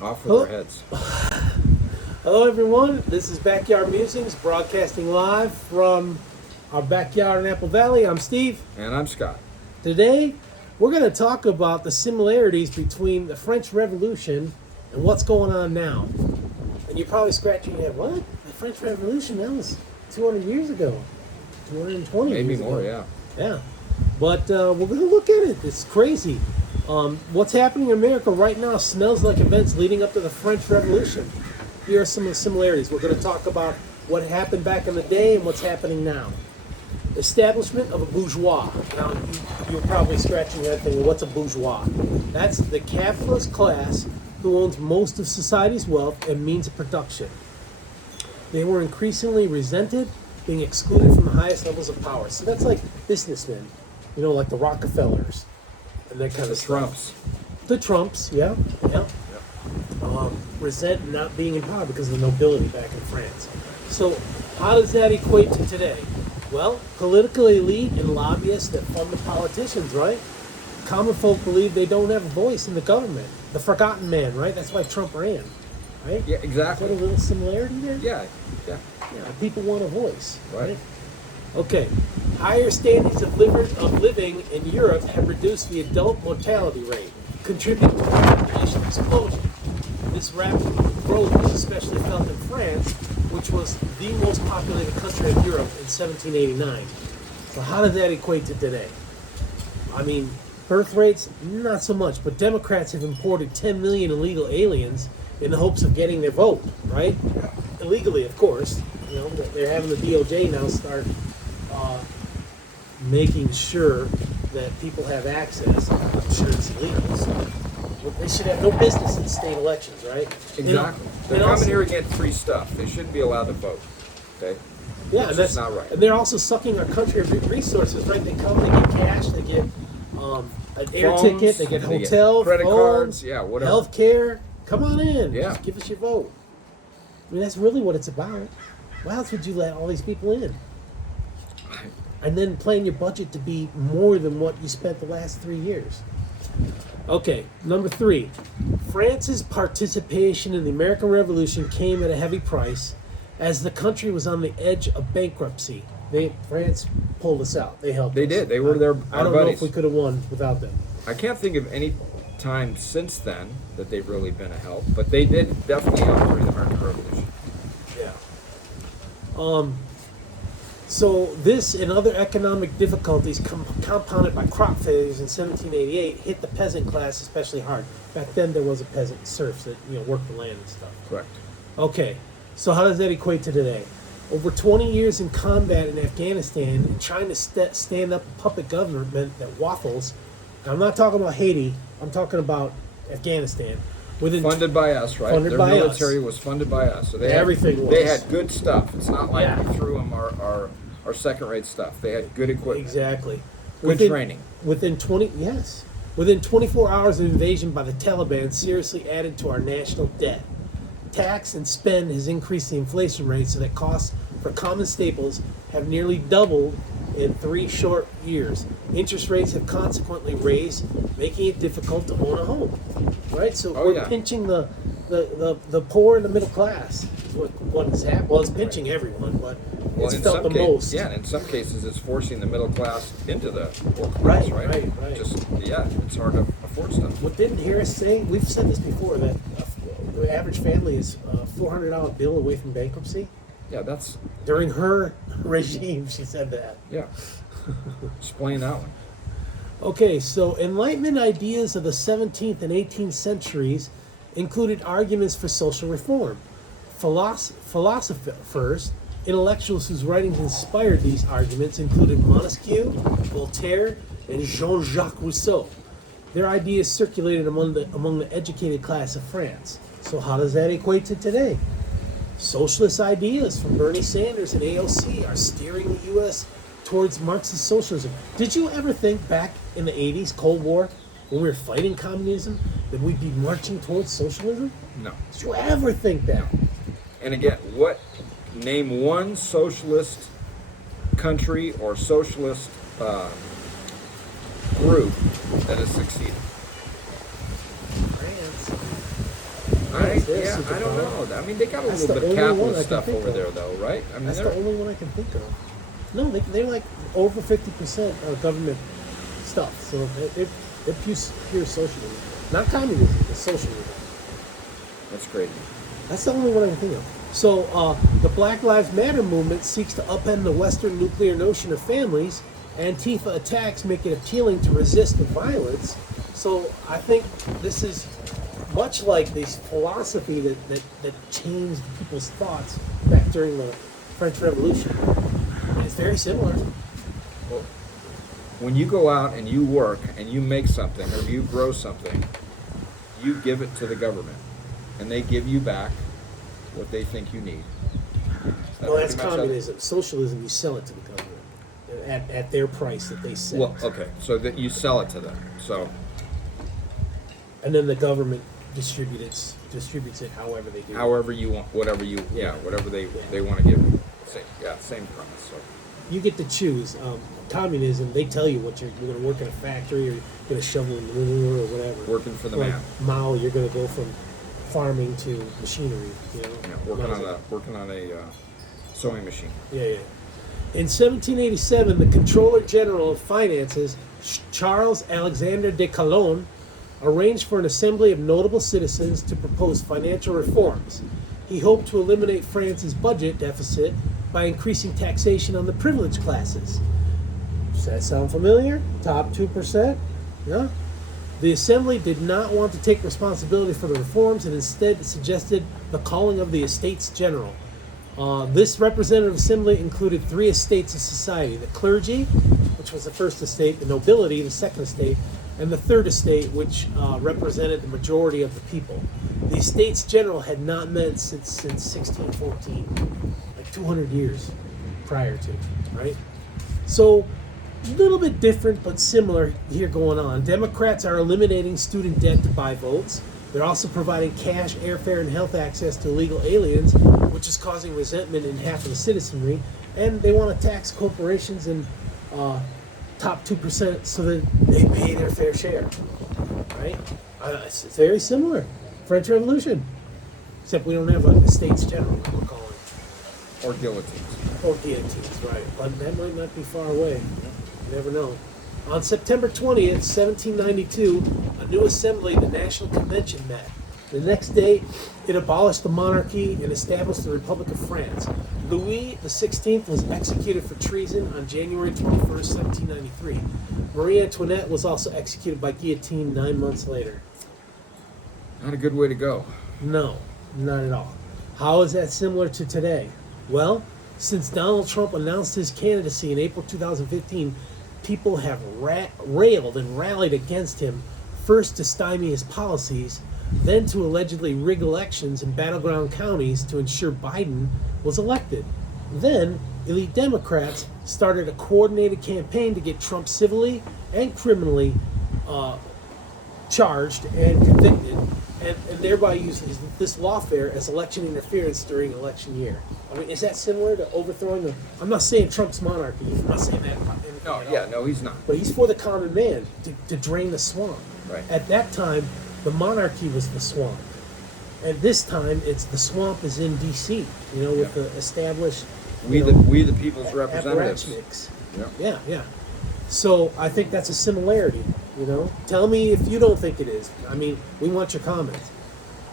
Off with Hello, our heads. hello everyone. This is Backyard Musings, broadcasting live from our backyard in Apple Valley. I'm Steve. And I'm Scott. Today, we're going to talk about the similarities between the French Revolution and what's going on now. And you're probably scratching your head. What? The French Revolution? That was 200 years ago. 220 Maybe years more, ago. yeah. Yeah. But we're going to look at it. It's crazy. What's happening in America right now smells like events leading up to the French Revolution. Here are some of the similarities. We're going to talk about what happened back in the day and what's happening now. Establishment of a bourgeois. Now, you're probably scratching your head thinking, what's a bourgeois? That's the capitalist class who owns most of society's wealth and means of production. They were increasingly resented, being excluded from the highest levels of power. So that's like businessmen, like the Rockefellers and that kind of The stuff. Trumps. The Trumps, yeah. Resent not being in power because of the nobility back in France. So how does that equate to today? Well, political elite and lobbyists that fund the politicians, right? Common folk believe they don't have a voice in the government. The forgotten man, right? That's why Trump ran, right? Yeah, Is exactly. that a little similarity there? Yeah. Yeah, people want a voice, Right. right? Okay. Higher standards of living in Europe have reduced the adult mortality rate, contributing to the population explosion. This rapid growth was especially felt in France, which was the most populated country in Europe in 1789. So how does that equate to today? I mean, birth rates, not so much, but Democrats have imported 10 million illegal aliens in the hopes of getting their vote, right? Illegally, of course. They're having the DOJ now start making sure that people have access. I'm sure it's illegal. So they should have no business in state elections, right? Exactly. They're coming here to get free stuff. They shouldn't be allowed to vote. Okay? Yeah, and That's that's not right. And they're also sucking our country of resources, right? They come, they get cash, they get an air Phones, ticket, they get they get hotel, credit phones, cards, yeah, whatever. health care. Come on in. Yeah. Just give us your vote. I mean, that's really what it's about. Why else would you let all these people in? And then plan your budget to be more than what you spent the last 3 years. Okay, number 3. France's participation in the American Revolution came at a heavy price as the country was on the edge of bankruptcy. France pulled us out. They helped They us. did. They were our I don't know buddies. if we could have won without them. I can't think of any time since then that they've really been a help, but they did definitely help during the American Revolution. Yeah. So this and other economic difficulties compounded by crop failures in 1788 hit the peasant class especially hard. Back then there was a peasant serfs that worked the land and stuff. Correct. Okay, so how does that equate to today? Over 20 years in combat in Afghanistan and trying to stand up a puppet government that waffles. I'm not talking about Haiti. I'm talking about Afghanistan. Funded by us, right? Funded Their by military us. was funded by us. So Everything was. They had good stuff. It's not like Yeah. we threw them our second-rate stuff. They had good equipment. Exactly. Good training. Within 24 hours of invasion by the Taliban seriously added to our national debt. Tax and spend has increased the inflation rate so that costs for common staples have nearly doubled in 3 short years. Interest rates have consequently raised, making it difficult to own a home. Right? So Oh, we're yeah. pinching the poor and the middle class. What has happened? Well, it's pinching everyone, but it's in felt some the most. Yeah, and in some cases, it's forcing the middle class into the poor class, Right. It's hard to afford stuff. What didn't Harris say? We've said this before that the average family is a $400 bill away from bankruptcy. Yeah, that's During her regime, she said that. yeah. Explain that one. Okay, so Enlightenment ideas of the 17th and 18th centuries included arguments for social reform. Philosophers, intellectuals whose writings inspired these arguments included Montesquieu, Voltaire, and Jean-Jacques Rousseau. Their ideas circulated among the educated class of France. So how does that equate to today? Socialist ideas from Bernie Sanders and AOC are steering the U.S. towards Marxist socialism. Did you ever think back in the 80s, Cold War, when we were fighting communism, that we'd be marching towards socialism? No. Did you ever think that? And again, name one socialist country or socialist group that has succeeded. France. France. They're Yeah, super I don't power. know. I mean, they got a That's little the bit of only one I capitalist can stuff think over of. there, though, right? I mean, That's the they're only one I can think of. No, they're like over 50% of government stuff. So they're pure socialism, not communism, it's socialism. that's crazy. That's the only one I can think of. So the Black Lives Matter movement seeks to upend the Western nuclear notion of families. Antifa attacks make it appealing to resist the violence. So I think this is much like this philosophy that changed people's thoughts back during the French Revolution. It's very similar. Well, when you go out and you work and you make something or you grow something, you give it to the government, and they give you back what they think you need. Well, that's pretty much communism. Socialism, you sell it to the government at their price that they set. Well, okay, so that you sell it to them. So And then the government distributes it however they do. however you want, whatever they want to give you. Same premise. So You get to choose. Communism, they tell you what you're going to work in a factory or you're going to shovel in the manure or whatever. working for the Like man. Mao, you're going to go from farming to machinery. You know, Yeah, working on a sewing machine. Yeah, yeah. In 1787, the Controller General of Finances, Charles Alexander de Calonne, arranged for an assembly of notable citizens to propose financial reforms. He hoped to eliminate France's budget deficit by increasing taxation on the privileged classes. Does that sound familiar? Top 2%? Yeah. The assembly did not want to take responsibility for the reforms and instead suggested the calling of the Estates General. This representative assembly included 3 estates of society: the clergy, which was the first estate; the nobility, the second estate; and the third estate, which represented the majority of the people. The Estates General had not met since 1614, like 200 years prior to, right? So, a little bit different but similar here going on. Democrats are eliminating student debt to buy votes. They're also providing cash, airfare, and health access to illegal aliens, which is causing resentment in half of the citizenry. And they want to tax corporations and top 2% so that they pay their fair share. Right? It's very similar. French Revolution. Except we don't have like the States General, we're calling it. Or guillotines. Or guillotines, right. But that might not be far away. You never know. On September 20th, 1792, a new assembly, the National Convention, met. The next day, it abolished the monarchy and established the Republic of France. Louis XVI was executed for treason on January 21st, 1793. Marie Antoinette was also executed by guillotine 9 months later. Not a good way to go. No, not at all. How is that similar to today? Well, since Donald Trump announced his candidacy in April 2015, people have railed and rallied against him, first to stymie his policies, then to allegedly rig elections in battleground counties to ensure Biden was elected. Then, elite Democrats started a coordinated campaign to get Trump civilly and criminally charged and convicted, and thereby use this lawfare as election interference during election year. I mean, is that similar to overthrowing the... I'm not saying Trump's monarchy. I'm not saying that. No, he's not. But he's for the common man, to drain the swamp. Right. At that time, the monarchy was the swamp. And this time, it's the swamp is in D.C., with the established... We the people's representatives. apparatchiks. Yeah. Yeah. So I think that's a similarity, Tell me if you don't think it is. I mean, we want your comments.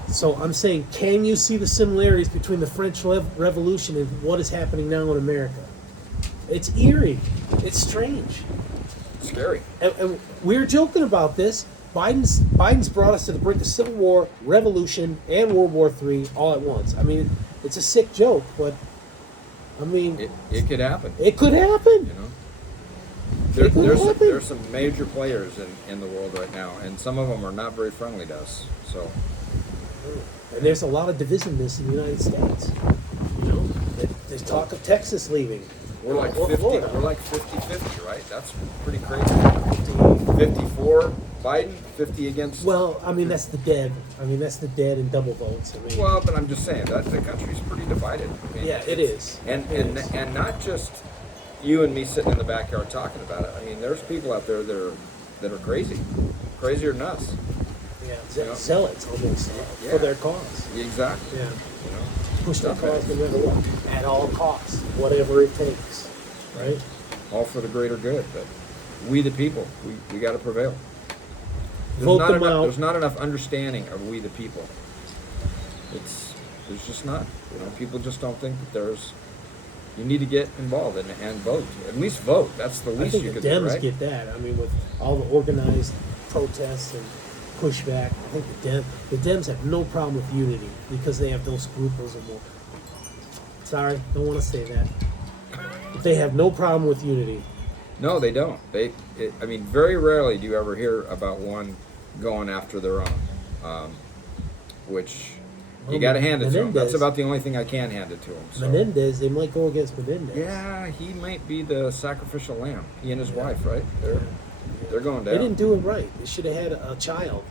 So I'm saying, can you see the similarities between the French Revolution and what is happening now in America? It's eerie. It's strange. Scary. And we're joking about this. Biden's brought us to the brink of Civil War, Revolution, and World War III all at once. I mean, it's a sick joke, but I mean, it could happen. it could happen. There's some major players in the world right now, and some of them are not very friendly to us. So, and there's a lot of divisiveness in the United States. There's talk of Texas leaving. we're like Or 50. Florida. We're like 50-50, right? That's pretty crazy. 54 Biden, 50 against. Well, I mean, that's the dead. That's the dead and double votes. Well, but I'm just saying that the country's pretty divided. I mean, yeah, it is. And not just you and me sitting in the backyard talking about it. I mean, there's people out there that are crazy, crazier than us. Yeah, Yeah. zealots almost Yeah. for their cause. Exactly. Yeah, You know, push their Not cause bad. no matter what, at all costs, whatever it takes. Right? all for the greater good. But we, the people, we got to prevail. Vote them out. There's not enough understanding of we, the people. There's just not. People just don't think that there's. You need to get involved and vote. At least vote. That's the I least think you the could Dems do, right? get that. I mean, with all the organized protests and pushback, I think the Dems have no problem with unity because they have no scruples and more. Sorry, don't want to say that. But they have no problem with unity. No, they don't. I mean, very rarely do you ever hear about one going after their own, which you Well, got to hand it to them. Menendez- That's about the only thing I can hand it to them. So. Menendez, they might go against Menendez. Yeah, he might be the sacrificial lamb. He and his wife, right? They're going down. They didn't do it right. They should have had a child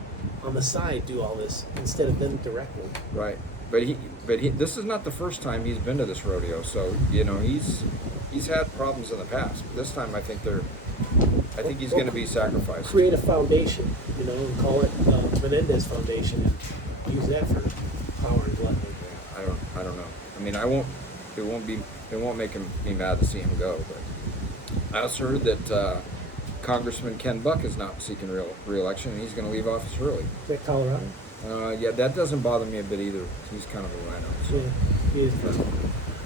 on the side do all this instead of them directly. Right, but he. This is not the first time he's been to this rodeo. So he's had problems in the past. But this time, I think he's going to be sacrificed. Create a foundation, and call it Menendez Foundation, and use that for power and gluttony. I don't know. I mean, It won't make me mad to see him go. But I also heard that Congressman Ken Buck is not seeking re-election, and he's going to leave office early. Is that Colorado? Yeah, that doesn't bother me a bit either. He's kind of a rhino. So. Yeah, he is good.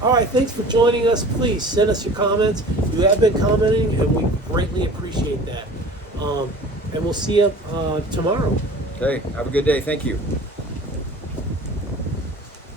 All right, thanks for joining us. Please send us your comments. You have been commenting, and we greatly appreciate that. And we'll see you tomorrow. Okay, have a good day. Thank you.